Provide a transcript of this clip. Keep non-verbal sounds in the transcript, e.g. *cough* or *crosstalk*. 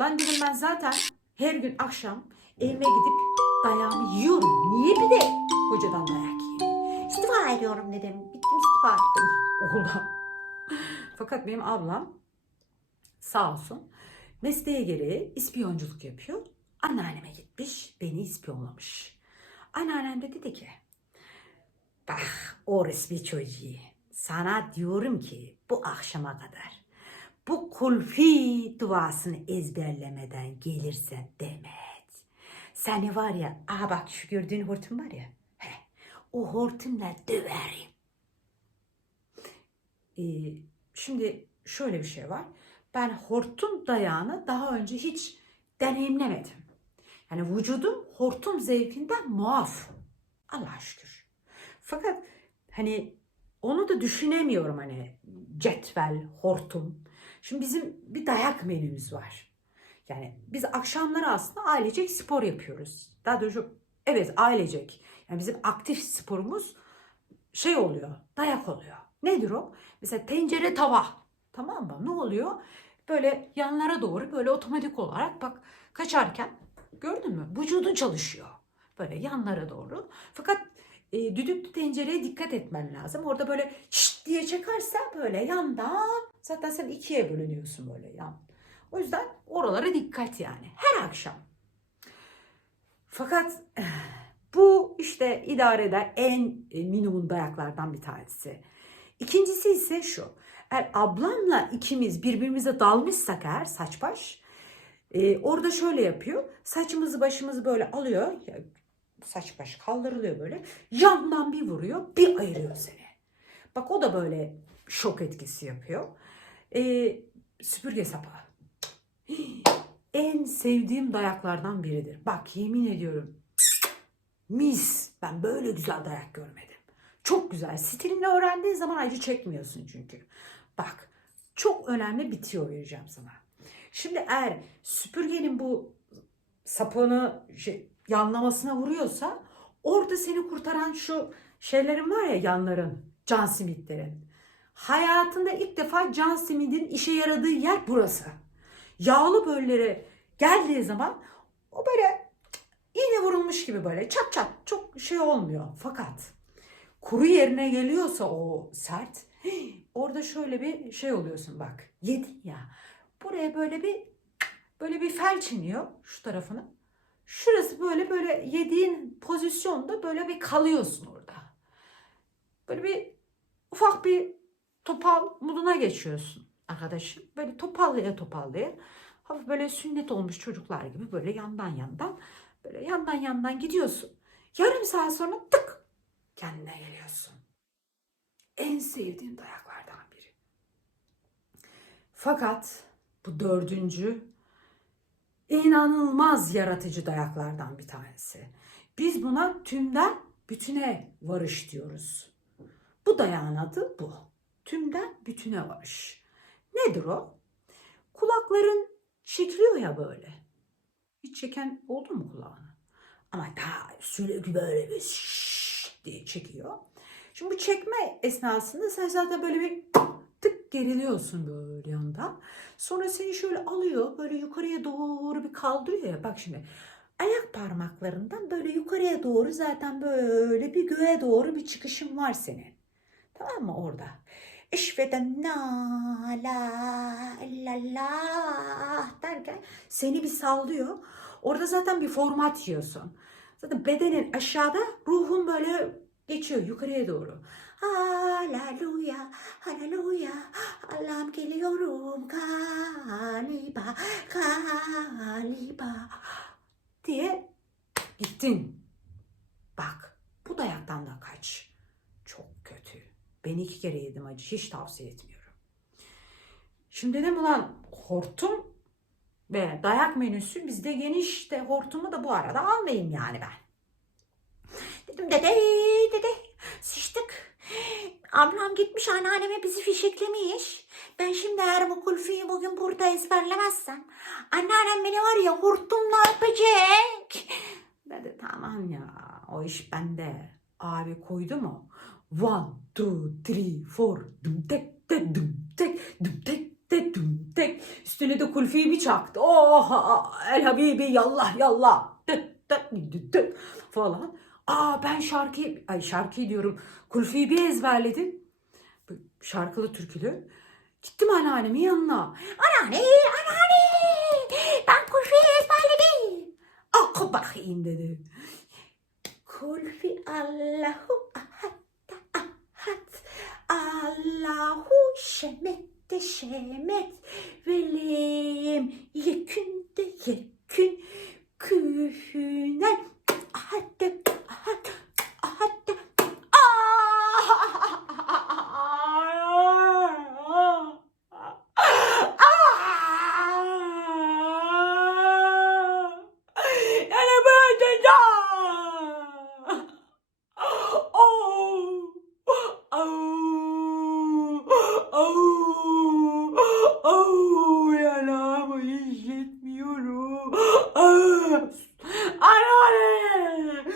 Lan dedim ben zaten her gün akşam evime gidip dayağımı yiyorum. Niye bir de hocadan dayak yiyeyim? İstifa ediyorum dedim. Gittim istifa ettim okuldan. Fakat benim ablam sağ olsun mesleğe gereği ispiyonculuk yapıyor. Anneanneme gitmiş, beni ispiyonlamış. Anneannem de dedi ki, bak o resmi çocuğu sana diyorum ki bu akşama kadar bu kulfi duasını ezberlemeden gelirsen Demet. Seni var ya, aha bak şu gördüğün hortum var ya, he, o hortumla döverim. Ee, şimdi şöyle bir şey var. Ben hortum dayağını daha önce hiç deneyimlemedim. Yani vücudum hortum zevkinden muaf. Allah'a şükür. Fakat hani onu da düşünemiyorum hani cetvel, hortum. Şimdi bizim bir dayak menümüz var. Yani biz akşamları aslında ailecek spor yapıyoruz. Daha doğrusu evet ailecek. Yani bizim aktif sporumuz şey oluyor, dayak oluyor. Nedir o? Mesela tencere tava. Tamam mı? Ne oluyor? Böyle yanlara doğru böyle otomatik olarak bak kaçarken gördün mü? Vücudun çalışıyor. Böyle yanlara doğru. Fakat e, düdüklü tencereye dikkat etmen lazım. Orada böyle şşt diye çekersen böyle yandan zaten sen ikiye bölünüyorsun böyle yan. O yüzden oralara dikkat yani. Her akşam. Fakat *sighs* bu işte idare eder en e, minimum dayaklardan bir tanesi. İkincisi ise şu. Eğer ablamla ikimiz birbirimize dalmışsak eğer saç baş e, orada şöyle yapıyor. Saçımızı başımızı böyle alıyor. Saç baş kaldırılıyor böyle. Yandan bir vuruyor bir ayırıyor seni. Bak o da böyle şok etkisi yapıyor. E, süpürge sapağı. *gasps* En sevdiğim dayaklardan biridir. Bak yemin ediyorum. Mis. Ben böyle güzel dayak görmedim. Çok güzel. Stilini öğrendiğin zaman acı çekmiyorsun çünkü. Bak çok önemli bir tiyo vereceğim sana. Şimdi eğer süpürgenin bu sapını şey, yanlamasına vuruyorsa orada seni kurtaran şu şeylerin var ya yanların, can simitlerin. Hayatında ilk defa can simidin işe yaradığı yer burası. Yağlı böllere geldiği zaman o böyle iğne vurulmuş gibi böyle çat çat çok şey olmuyor. Fakat kuru yerine geliyorsa o sert orada şöyle bir şey oluyorsun bak yedin ya buraya böyle bir böyle bir felç iniyor şu tarafına şurası böyle böyle yediğin pozisyonda böyle bir kalıyorsun orada böyle bir ufak bir topal moduna geçiyorsun arkadaşım böyle topallaya topallaya hafif böyle sünnet olmuş çocuklar gibi böyle yandan yandan böyle yandan yandan gidiyorsun yarım saat sonra tık kendine geliyorsun. En sevdiğim dayaklardan biri. Fakat bu dördüncü inanılmaz yaratıcı dayaklardan bir tanesi. Biz buna tümden bütüne varış diyoruz. Bu dayağın adı bu. Tümden bütüne varış. Nedir o? Kulakların çekiliyor ya böyle. Hiç çeken oldu mu kulağını? Ama daha sürekli böyle bir şşş diye çekiyor. Şimdi bu çekme esnasında sen zaten böyle bir geriliyorsun böyle yandan. Sonra seni şöyle alıyor böyle yukarıya doğru bir kaldırıyor ya. Bak şimdi ayak parmaklarından böyle yukarıya doğru zaten böyle bir göğe doğru bir çıkışın var senin. Tamam mı orada? Eşveden na la la la derken seni bir sallıyor. Orada zaten bir format yiyorsun. Zaten bedenin aşağıda ruhun böyle geçiyor yukarıya doğru. Haleluya, haleluya, Allah'ım geliyorum galiba, galiba diye gittin. Bak bu dayaktan da kaç. Çok kötü. Ben iki kere yedim acı. Hiç tavsiye etmiyorum. Şimdi dedim ulan hortum ve dayak menüsü bizde geniş de hortumu da bu arada almayayım yani ben. Dedim dede dede sıçtık. Ablam gitmiş anneanneme bizi fişeklemiş. Ben şimdi eğer bu kulfiyi bugün burada ezberlemezsem anneannem beni var ya hortumla öpecek. Dedi tamam ya o iş bende. Abi koydu mu? One, two, three, four. Dum tek tek dum tek dum tek de düm tek. Üstüne de kulfiyi bir çaktı. Oh el habibi yallah yallah. Dıt dıt dıt falan. Aa ben şarkıyı, ay şarkıyı diyorum. Kulfiyi bir ezberledim. Şarkılı türkülü. Gittim anneannemin yanına. Anneanne, anneanne. Ben kulfiyi ezberledim. Oku bakayım dedi. Kulfi Allahu ahad ahad Allahu şemet de şemet Velim yekün de yekün Oh!